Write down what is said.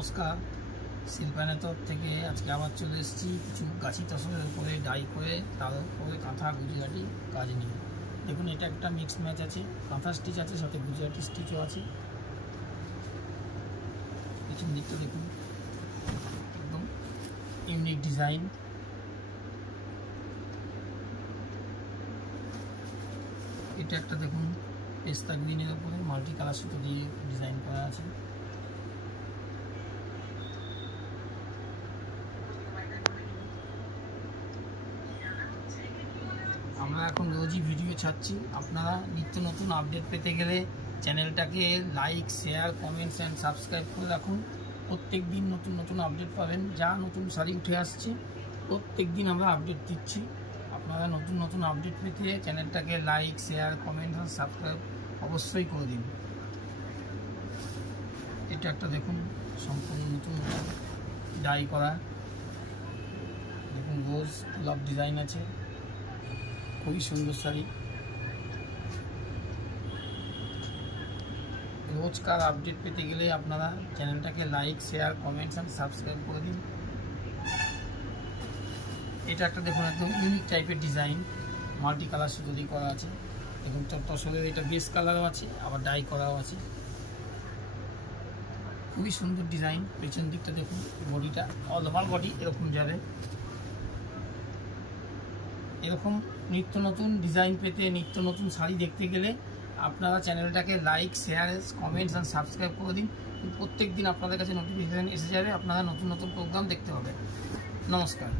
নমস্কার, শিল্পায়নের তরফ থেকে আজকে আবার চলে এসেছি কিছু গাছি তসরের উপরে ডাই করে তার উপরে কাঁথা গুজরাটি কাজ নিয়ে। দেখুন, এটা একটা মিক্স ম্যাচ আছে, কাঁথা স্টিচ আছে, সাথে গুজরাটি স্টিচও আছে। পিছন দিকটা দেখুন, একদম ইউনিক ডিজাইন। এটা একটা দেখুন পেস্তা গ্রিনের উপরে মাল্টি কালার সুতো দিয়ে ডিজাইন করা আছে। আমরা এখন রোজই ভিডিও ছাড়ছি। আপনারা নিত্য নতুন আপডেট পেতে গেলে চ্যানেলটাকে like, share, comments and subscribe করে রাখুন। প্রত্যেক দিন নতুন নতুন আপডেট পাবেন। যা নতুন শাড়ি উঠে আসছে প্রত্যেক দিন আমরা আপডেট দিচ্ছি। আপনারা নতুন নতুন আপডেট পেতে চ্যানেলটাকে like, share, comments and subscribe অবশ্যই করে দিন। এটা একটা দেখুন সম্পূর্ণ নতুন ডাই করা, দেখুন রোজ গোলাপ ডিজাইন আছে, খুবই সুন্দর শাড়ি। রোজকার আপডেট পেতে গেলে আপনারা চ্যানেলটাকে like, share, comments and subscribe করে দিন। এটা একটা দেখুন একদম ইউনিক টাইপের ডিজাইন, মাল্টি কালার সুতো দিয়ে করা আছে। দেখুন তসরের এটা বেস কালারও আছে, আবার ডাই করাও আছে। খুবই সুন্দর ডিজাইন। পেছন দিকটা দেখুন, বডিটা অল ওভার বডি এরকম যাবে। এরকম নিত্য নতুন ডিজাইন পেতে, নিত্য নতুন শাড়ি দেখতে গেলে আপনারা চ্যানেলটাকে like, share, comments and subscribe করে দিন। প্রত্যেক দিন আপনাদের কাছে নোটিফিকেশান এসে যাবে, আপনারা নতুন নতুন প্রোগ্রাম দেখতে পাবেন। নমস্কার।